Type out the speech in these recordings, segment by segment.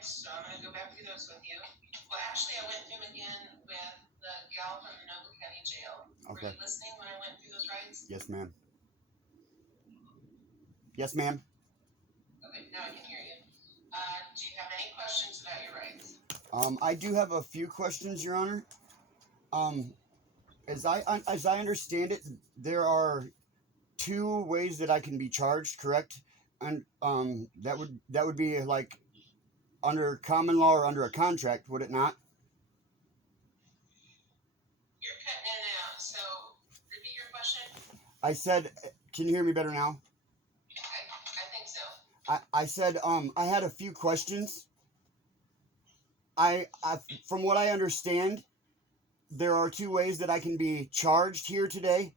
rights, so I'm going to go back through those with you. Well, actually, I went through them again with the gal from the Noble County Jail. Okay. Were you listening when I went through those rights? Yes, ma'am. Yes, ma'am. Okay, now I can hear you. Do you have any questions about your rights? I do have a few questions, Your Honor. As I understand it, there are two ways that I can be charged, correct? And that would be like under common law or under a contract, would it not? You're cutting in and out, so repeat your question. I said, can you hear me better now? I think so. I said I had a few questions. I from what I understand, there are two ways that I can be charged here today.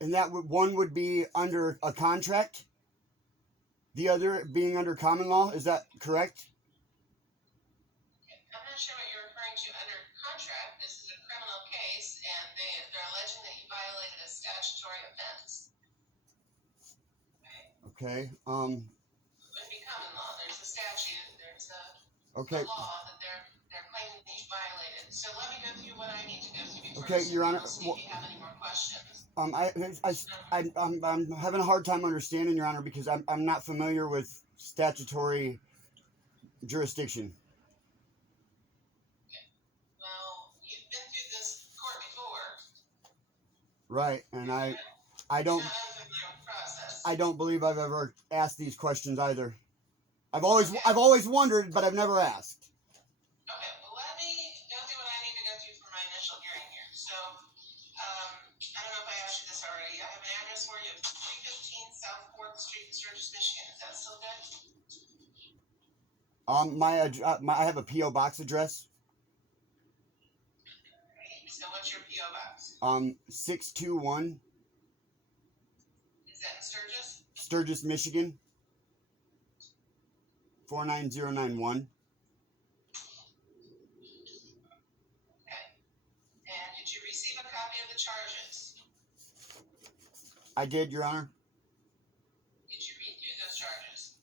And that one would be under a contract, the other being under common law. Is that correct? I'm not sure what you're referring to under contract. This is a criminal case, and they're alleging that you violated a statutory offense. Okay. It wouldn't be common law. There's a statute. There's a law that they're claiming that you violated. So let me go through what I need to go through before. Okay, Your Honor. See if you have any more questions. I'm having a hard time understanding, Your Honor, because I'm not familiar with statutory jurisdiction. Okay. Well, you've been through this court before. Right, and I don't believe I've ever asked these questions either. I've always wondered, but I've never asked. Okay, well, let me go through what I need to go through for my initial hearing here. So, I don't know if I asked you this already. I have an address for you, 315 South 4th Street, Sturgis, Michigan. Is that still good? I have a P.O. box address. Right. So what's your P.O. box? 621. Is that in Sturgis? Sturgis, Michigan. 49091. Okay. And did you receive a copy of the charges? I did, Your Honor. Did you read through those charges?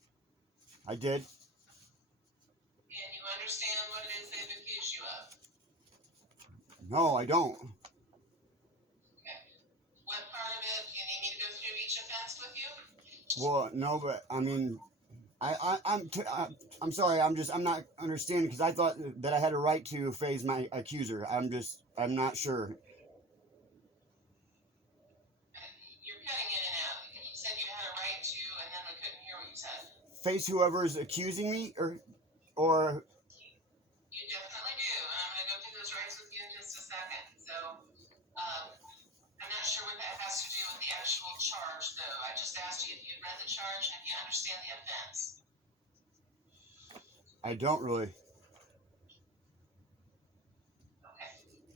I did. And you understand what it is they've accused you of? No, I don't. Okay. What part of it, do you need me to go through each offense with you? Well, no, but I mean, I'm sorry. I'm not understanding because I thought that I had a right to phase my accuser. I'm not sure. You're cutting in and out. You said you had a right to, and then we couldn't hear what you said. Face whoever's accusing me, or. You definitely do, and I'm going to go through those rights with you in just a second. So, I'm not sure what that has to do with the actual charge, though. I just asked you if you read the charge and if you understand the offense. I don't really. Okay,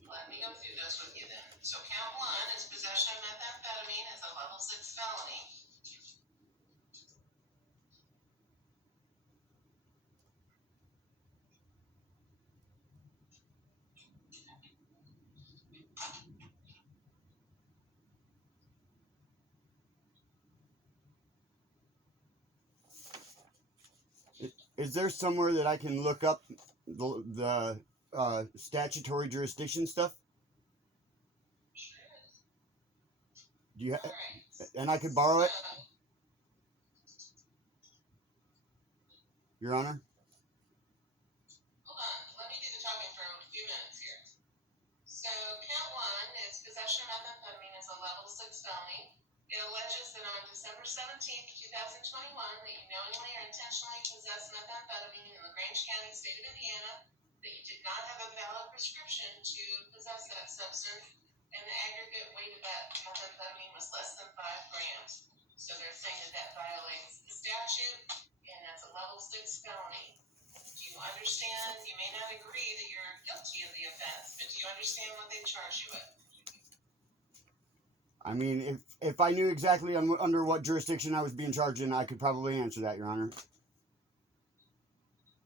let me go through those with you then. So count 1 is possession of methamphetamine as a level 6 felony. Is there somewhere that I can look up the statutory jurisdiction stuff? Sure is. Do you? All right. And I could borrow it, Your Honor. Hold on. Let me do the talking for a few minutes here. So count 1 is possession of methamphetamine as a level 6 felony. It alleges that on December 17th, 2021, that you knowingly or intentionally possessed methamphetamine in LaGrange County, state of Indiana, that you did not have a valid prescription to possess that substance, and the aggregate weight of that methamphetamine was less than 5 grams. So they're saying that that violates the statute, and that's a level 6 felony. Do you understand? You may not agree that you're guilty of the offense, but do you understand what they charge you with? I mean, if I knew exactly under what jurisdiction I was being charged in, I could probably answer that, Your Honor.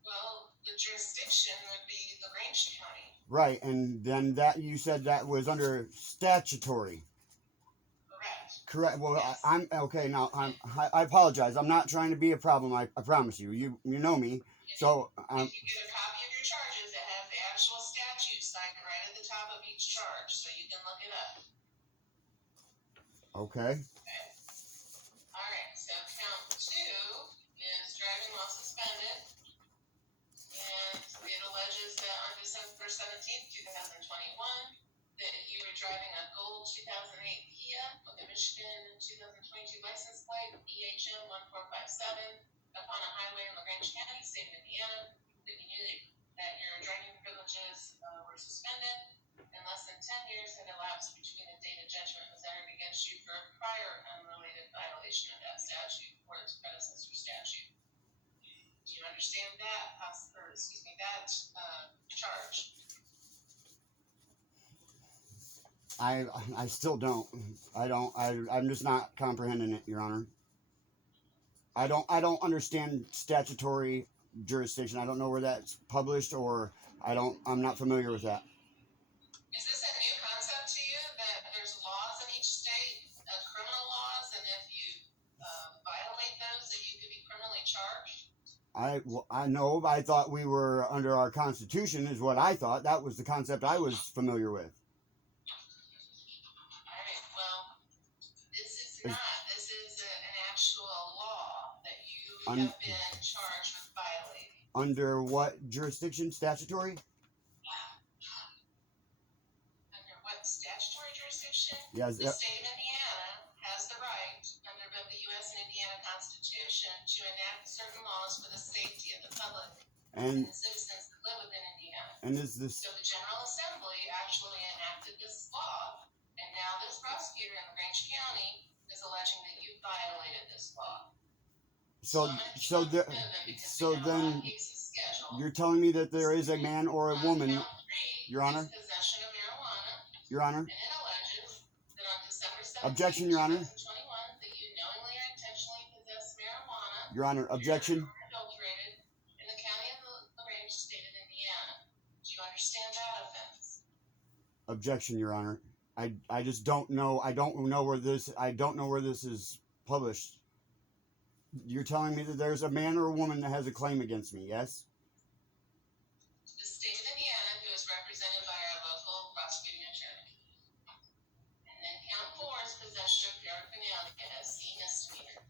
Well, the jurisdiction would be LaGrange County. Right, and then that you said that was under statutory. Correct. Correct. Well, Yes. I'm okay now. I apologize. I'm not trying to be a problem. I promise you. You know me. So If you get a copy of your charges, it has the actual statute cited right at the top of each charge, so you can look it up. okay. Okay. All right. So count 2 is driving while suspended, and it alleges that on December 17th, 2021, that you were driving a gold 2008 Kia with a Michigan 2022 license plate EHM 1457 upon a highway in LaGrange County, state of Indiana, that you knew that your driving privileges were suspended, and less than 10 years had elapsed between the date a judgment was entered against you for a prior unrelated violation of that statute or its predecessor statute. Do you understand that? That charge? I still don't. I'm just not comprehending it, Your Honor. I don't understand statutory jurisdiction. I don't know where that's published, or I'm not familiar with that. Is this a new concept to you that there's laws in each state, criminal laws, and if you violate those, that you could be criminally charged? I know. I thought we were under our Constitution, is what I thought. That was the concept I was familiar with. All right. Well, this is not. This is an actual law that you have been charged with violating. Under what jurisdiction? Statutory? Under what statutory jurisdiction? Yes. The state of Indiana has the right, under both the U.S. and Indiana Constitution, to enact certain laws for the safety of the public and the citizens that live within Indiana. And is this? So the General Assembly actually enacted this law, and now this prosecutor in LaGrange County is alleging that you violated this law. So then you're telling me that there is a man or a woman, Your Honor? Possession of marijuana. Your Honor? And it alleges that on December 17th, Objection, Your Honor. 2021, that you knowingly or intentionally possess marijuana. Your Honor, objection. Adulterated in the county of LaGrange, state of Indiana. Do you understand that offense? Objection, Your Honor. I just don't know. I don't know where this is published. You're telling me that there's a man or a woman that has a claim against me, yes? The state of Indiana, who is represented by our local prosecuting attorney. And then count 4 is possession of paraphernalia as C misdemeanor.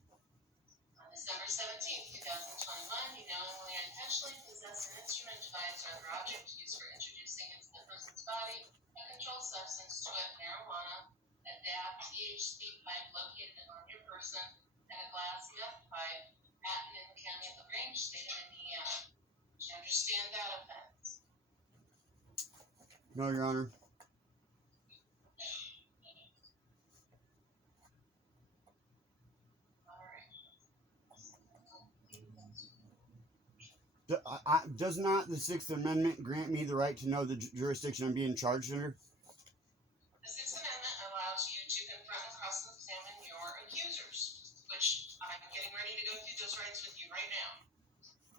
On December 17th, 2021, you knowingly or intentionally possess an instrument, device, or other object used for introducing into the person's body a controlled substance, to wit, marijuana, a dab THC pipe located on your person, and a glass meth pipe patent in the county of LaGrange, state of Indiana. Do you understand that offense? No, Your Honor. All right. Does not the Sixth Amendment grant me the right to know the jurisdiction I'm being charged under? The Sixth Amendment allows you to confront and cross-examine your accusers, which I'm getting ready to go through those rights with you right now.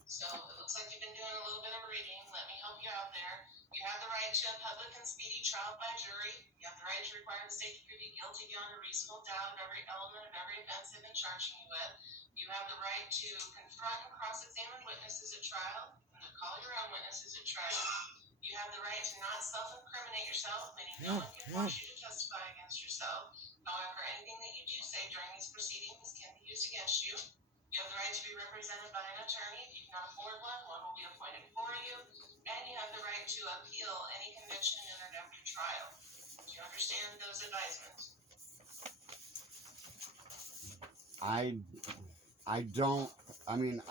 So it looks like you've been doing a little bit of reading. Let me help you out there. You have the right to a public and speedy trial by jury. You have the right to require the state to prove you guilty beyond a reasonable doubt of every element of every offense they've been charging you with. You have the right to confront and cross-examine witnesses at trial, and to call your own witnesses at trial. You have the right to not self-incriminate yourself, meaning no one can force you to testify against yourself. However, anything that you do say during these proceedings can be used against you. You have the right to be represented by an attorney. If you cannot afford one, one will be appointed for you. And you have the right to appeal any conviction entered after trial. Do you understand those advisements? I don't. I mean,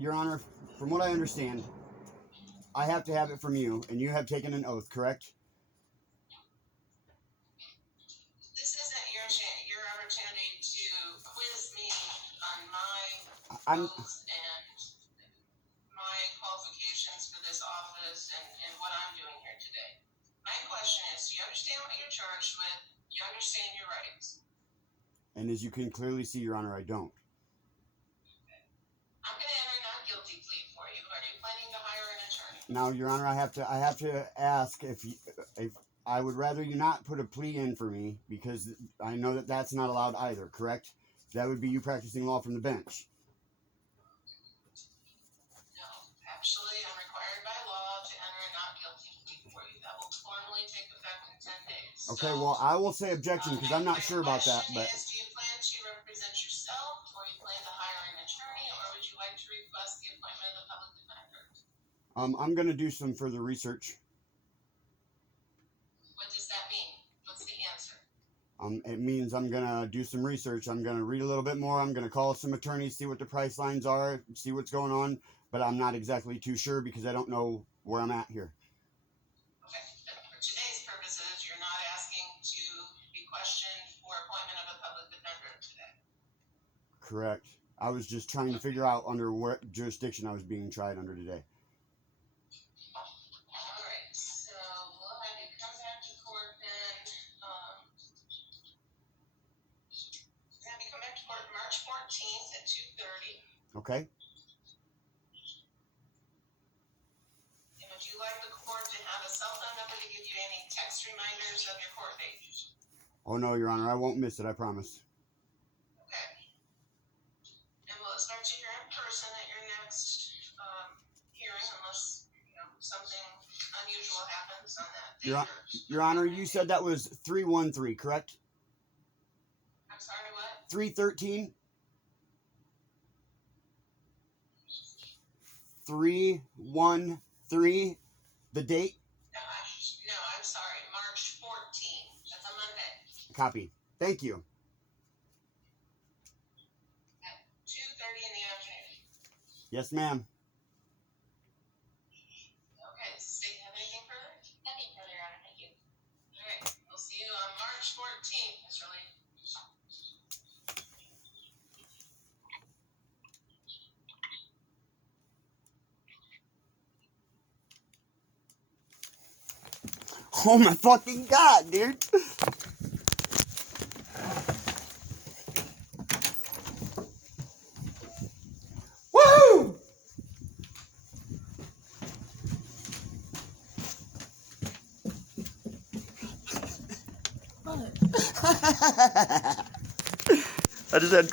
Your Honor, from what I understand, I have to have it from you, and you have taken an oath, correct? This isn't your opportunity to quiz me on my oaths and my qualifications for this office and what I'm doing here today. My question is, do you understand what you're charged with? Do you understand your rights? And as you can clearly see, Your Honor, I don't. I'm going to enter a not guilty plea for you. Are you planning to hire an attorney? Now, Your Honor, I have to ask if I would rather you not put a plea in for me because I know that that's not allowed either, correct? That would be you practicing law from the bench. No, actually, I'm required by law to enter a not guilty plea for you. That will formally take effect in 10 days. Okay, So, well, I will say objection because I'm not sure about that, but... My question is, do you plan to represent yourself, or you plan to hire an attorney, or would you like to request the appointment of the public defender? I'm going to do some further research. What does that mean? What's the answer? It means I'm going to do some research. I'm going to read a little bit more. I'm going to call some attorneys, see what the price lines are, see what's going on. But I'm not exactly too sure because I don't know where I'm at here. Okay. For today's purposes, you're not asking to be questioned for appointment of a public defender today. Correct. I was just trying to figure out under what jurisdiction I was being tried under today. All right. So we'll have you come back to court then. Have you come back to court March 14th at 2:30. Okay. And would you like the court to have a cell phone number to give you any text reminders of your court date? Oh, no, Your Honor. I won't miss it. I promise. Okay. And we'll expect you here in person at your next hearing unless, something unusual happens on that day. Your Honor, you said that was 313, correct? I'm sorry, what? 313? 313, the date? No, I'm sorry. March 14th. That's a Monday. Copy. Thank you. At 2:30 in the afternoon. Yes, ma'am. Okay, does the state have anything further? Nothing further, Your Honor. Thank you. All right, we'll see you on March 14th, Ms. Lee. Oh my fucking God, dude. Woo! I just had